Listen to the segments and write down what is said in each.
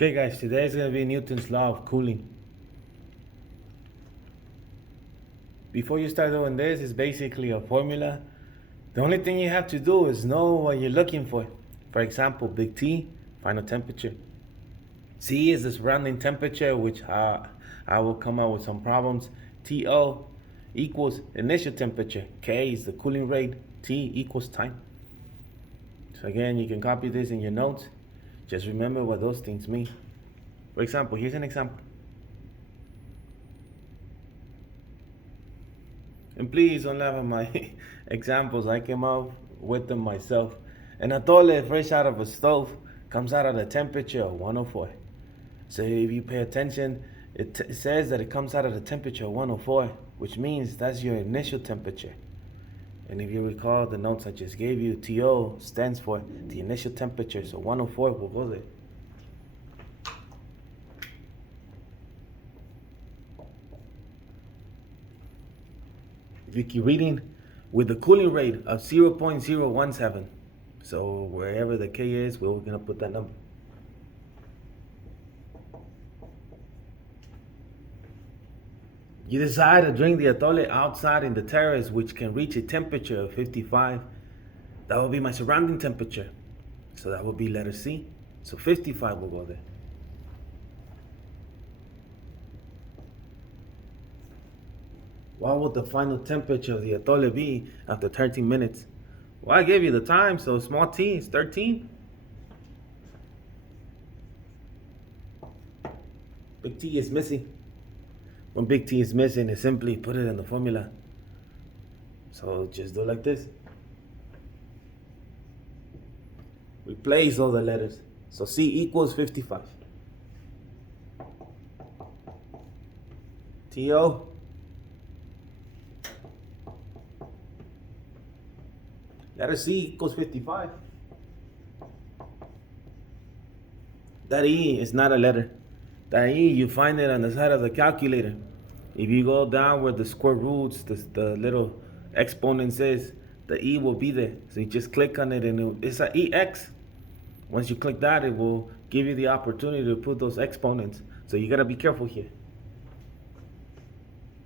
Okay guys, today is going to be Newton's law of cooling. Before you start doing this, it's basically a formula. The only thing you have to do is know what you're looking for. For example, big T, final temperature. C is the surrounding temperature, which I will come out with some problems. TO equals initial temperature. K is the cooling rate. T equals time. So again, you can copy this in your notes. Just remember what those things mean. For example, here's an example. And please don't laugh at my examples. I came up with them myself. An atole fresh out of a stove comes out at a temperature of 104. So if you pay attention, it says that it comes out at a temperature of 104, which means that's your initial temperature. And if you recall the notes I just gave you, TO stands for the initial temperature. So 104 will go there. If you keep reading, with the cooling rate of 0.017, so wherever the K is, we're going to put that number. You decide to drink the atole outside in the terrace, which can reach a temperature of 55. That will be my surrounding temperature. So that will be letter C. So 55 will go there. What would the final temperature of the atole be after 13 minutes? Well, I gave you the time, so small t is 13. Big T is missing. When big T is missing, it's simply put it in the formula. So just do it like this. Replace all the letters. So C equals 55. TO. Letter C equals 55. That E is not a letter. That E, you find it on the side of the calculator. If you go down where the square roots, the little exponents is, the E will be there. So you just click on it and it's an EX. Once you click that, it will give you the opportunity to put those exponents. So you gotta be careful here.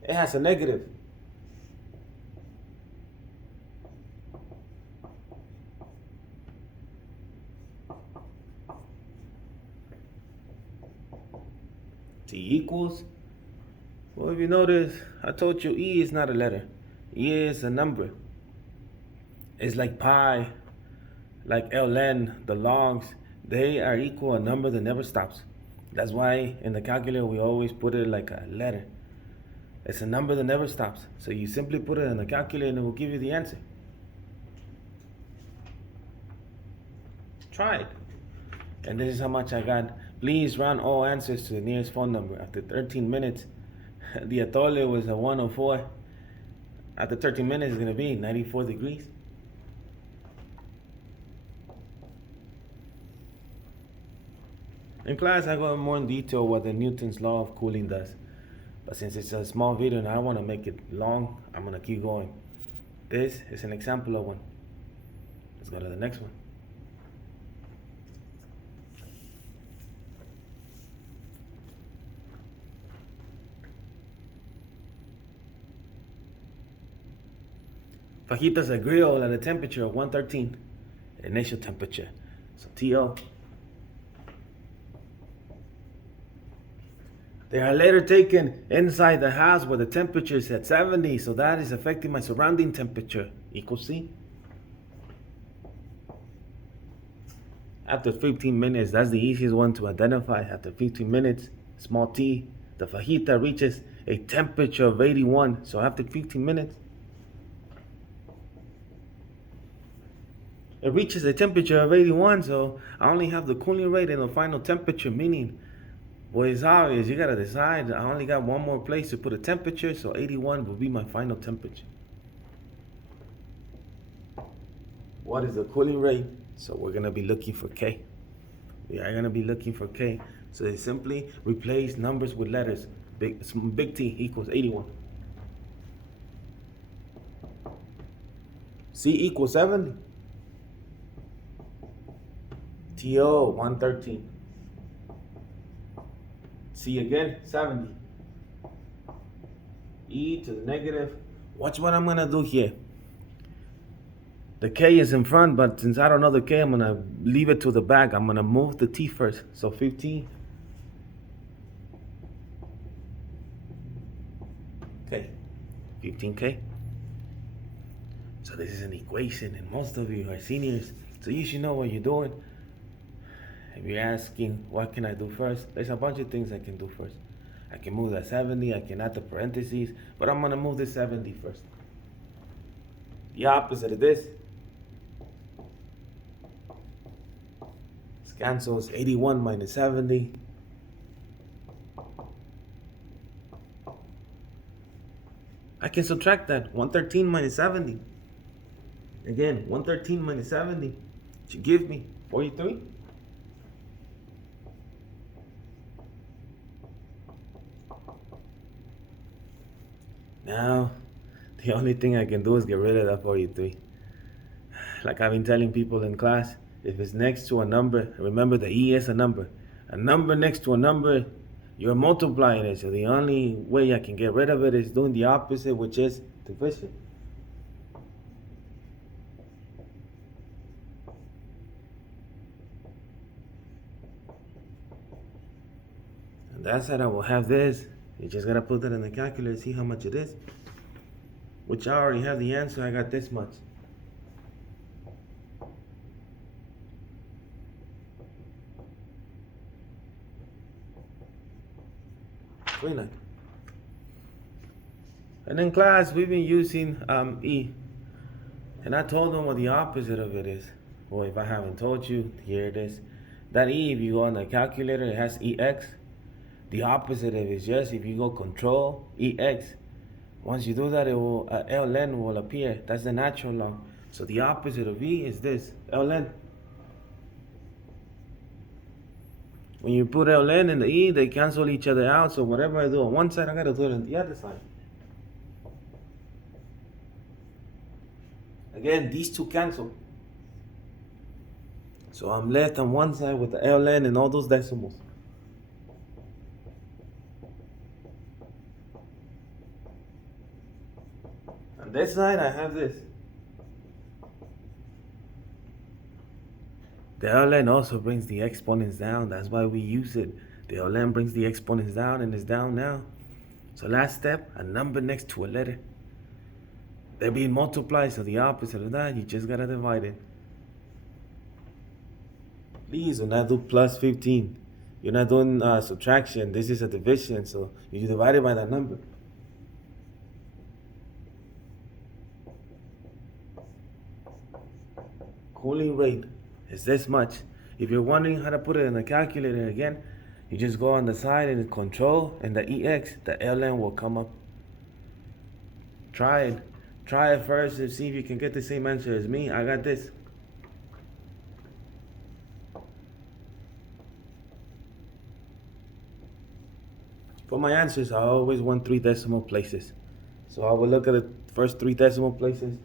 It has a negative. T equals. Well, if you notice, I told you E is not a letter. E is a number. It's like pi, like ln, the logs. They are equal a number that never stops. That's why in the calculator we always put it like a letter. It's a number that never stops. So you simply put it in the calculator and it will give you the answer. Try it. And this is how much I got. Please run all answers to the nearest phone number. After 13 minutes, the atole was a 104. After 13 minutes, it's going to be 94 degrees. In class, I go more in detail what the Newton's law of cooling does. But since it's a small video and I want to make it long, I'm going to keep going. This is an example of one. Let's go to the next one. Fajitas are grilled at a temperature of 113, initial temperature. So TO. They are later taken inside the house where the temperature is at 70, so that is affecting my surrounding temperature, equals C. After 15 minutes, that's the easiest one to identify. After 15 minutes, small t, the fajita reaches a temperature of 81, so after 15 minutes, it reaches a temperature of 81, so I only have the cooling rate and the final temperature, meaning, well, it's obvious, you gotta decide. I only got one more place to put a temperature, so 81 will be my final temperature. What is the cooling rate? So we're gonna be looking for K. We are gonna be looking for K. So they simply replace numbers with letters. Big T equals 81. C equals 70. TO 113. C again, 70. E to the negative. Watch what I'm gonna do here. The K is in front, but since I don't know the K, I'm gonna leave it to the back. I'm gonna move the T first. So 15. Okay, 15K. So this is an equation, and most of you are seniors, so you should know what you're doing. If you're asking, what can I do first? There's a bunch of things I can do first. I can move that 70, I can add the parentheses, but I'm gonna move this 70 first. The opposite of this. This cancels 81 minus 70. I can subtract that. 113 minus 70. Again, 113 minus 70 should give me 43. Now, the only thing I can do is get rid of that 43. Like I've been telling people in class, if it's next to a number, remember the E is a number. A number next to a number, you're multiplying it. So the only way I can get rid of it is doing the opposite, which is division. And that's how I will have this. You just gotta put that in the calculator, see how much it is. Which I already have the answer, I got this much. And in class, we've been using E. And I told them what the opposite of it is. Well, if I haven't told you, here it is. That E, if you go on the calculator, it has EX. The opposite of it is just if you go Control EX. Once you do that, it will ln will appear. That's the natural law. So the opposite of E is this, ln. When you put ln and the E, they cancel each other out. So whatever I do on one side, I gotta do it on the other side. Again, these two cancel. So I'm left on one side with the ln and all those decimals. On this side, I have this. The ln also brings the exponents down. That's why we use it. The ln brings the exponents down and it's down now. So last step, a number next to a letter. They're being multiplied, so the opposite of that, you just gotta divide it. Please do not do plus 15. You're not doing subtraction. This is a division, so you divide it by that number. Cooling rate is this much. If you're wondering how to put it in the calculator again, you just go on the side and Control and the EX, the ln will come up. Try it. Try it first and see if you can get the same answer as me. I got this. For my answers, I always want 3 decimal places. So I will look at the first 3 decimal places.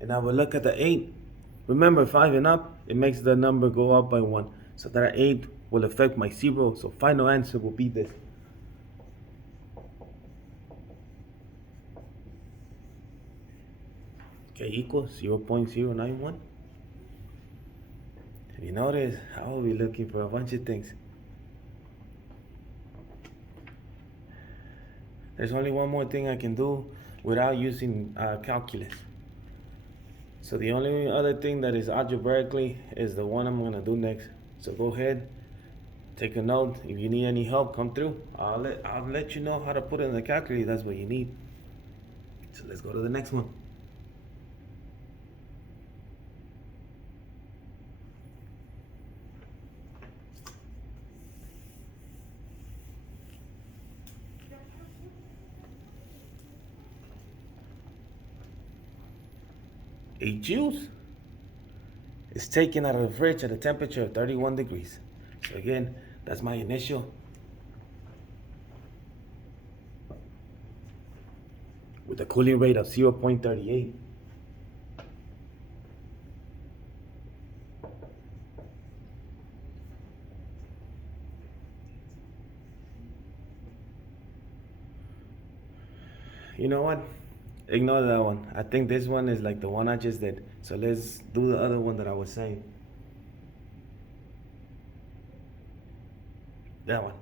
And I will look at the 8. Remember, 5 and up, it makes the number go up by 1. So that 8 will affect my 0. So final answer will be this. Okay, equals 0.091. If you notice, I will be looking for a bunch of things. There's only one more thing I can do without using calculus. So the only other thing that is algebraically is the one I'm gonna do next. So go ahead, take a note. If you need any help, come through. I'll let you know how to put it in the calculator. That's what you need. So let's go to the next one. A juice is taken out of the fridge at a temperature of 31 degrees. So again, that's my initial. With a cooling rate of 0.38. You know what? Ignore that one. I think this one is like the one I just did. So let's do the other one that I was saying. That one.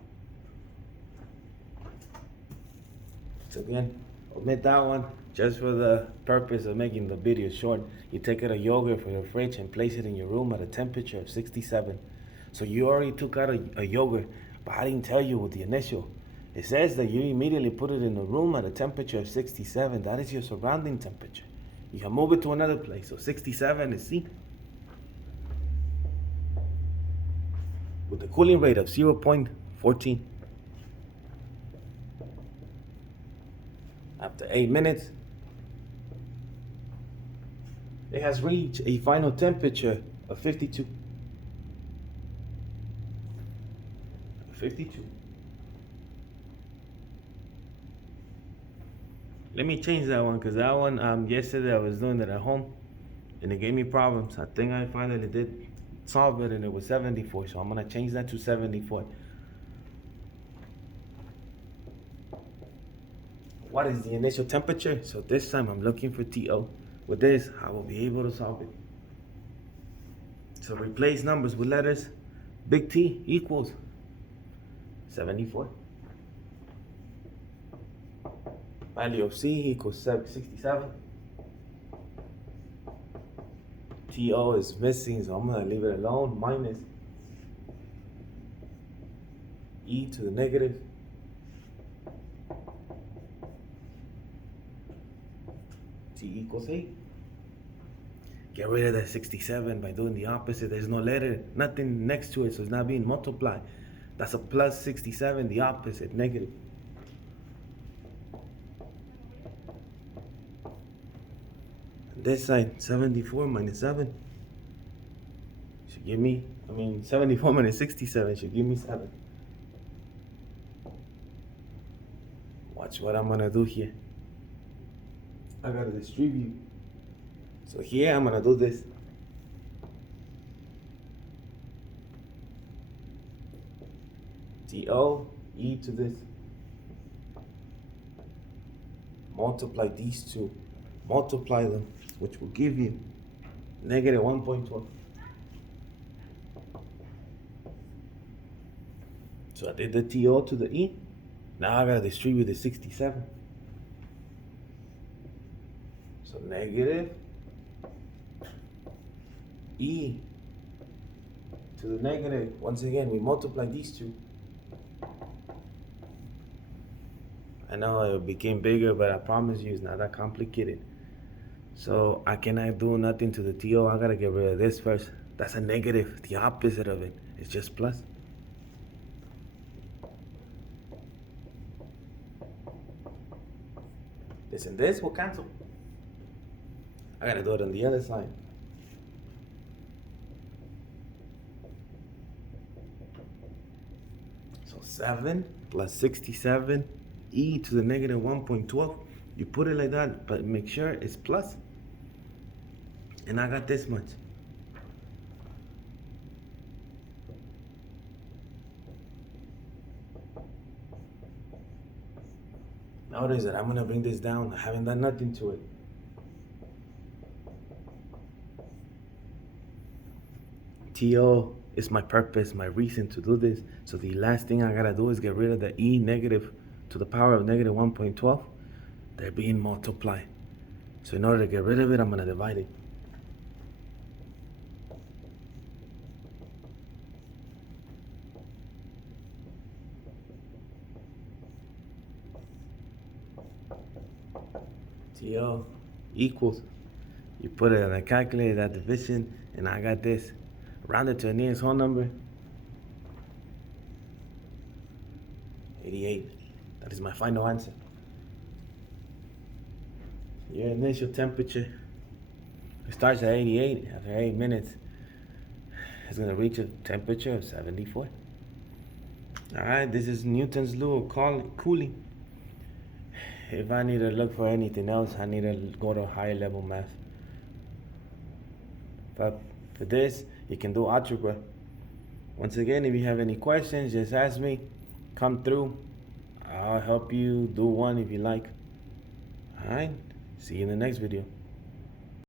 So again, omit that one just for the purpose of making the video short. You take out a yogurt from your fridge and place it in your room at a temperature of 67. So you already took out a yogurt, but I didn't tell you with the initial. It says that you immediately put it in a room at a temperature of 67. That is your surrounding temperature. You can move it to another place. So 67 is C. With a cooling rate of 0.14. After 8 minutes, it has reached a final temperature of 52. 52. Let me change that one because that one, yesterday I was doing it at home and it gave me problems. I think I finally did solve it and it was 74. So I'm going to change that to 74. What is the initial temperature? So this time I'm looking for TO. With this, I will be able to solve it. So replace numbers with letters. Big T equals 74. Value of C equals 67. TO is missing, so I'm going to leave it alone. Minus E to the negative T equals 8. Get rid of that 67 by doing the opposite. There's no letter, nothing next to it, so it's not being multiplied. That's a plus 67, the opposite, negative. This side, 74 minus 7 should give me, 74 minus 67 should give me 7. Watch what I'm gonna do here. I gotta distribute. So here I'm gonna do this. TO, E to this. Multiply these two. Multiply them, which will give you negative 1.12. So I did the TO to the E. Now I gotta distribute the 67. So negative E to the negative. Once again, we multiply these two. I know it became bigger, but I promise you it's not that complicated. So I cannot do nothing to the TO. I gotta get rid of this first. That's a negative, the opposite of it. It's just plus. This and this will cancel. I gotta do it on the other side. So 7 plus 67 E to the negative 1.12. You put it like that, but make sure it's plus. And I got this much. Notice that I'm gonna bring this down. I haven't done nothing to it. TO is my purpose, my reason to do this. So the last thing I gotta do is get rid of the E negative to the power of negative 1.12. They're being multiplied. So in order to get rid of it, I'm gonna divide it. TO equals, you put it in a calculator, that division, and I got this. Rounded to the nearest whole number, 88. That is my final answer. Your initial temperature, it starts at 88. After 8 minutes, it's gonna reach a temperature of 74. All right, this is Newton's law of cooling. If I need to look for anything else, I need to go to higher level math. But for this, you can do algebra. Once again, if you have any questions, just ask me. Come through. I'll help you do one if you like. Alright, see you in the next video.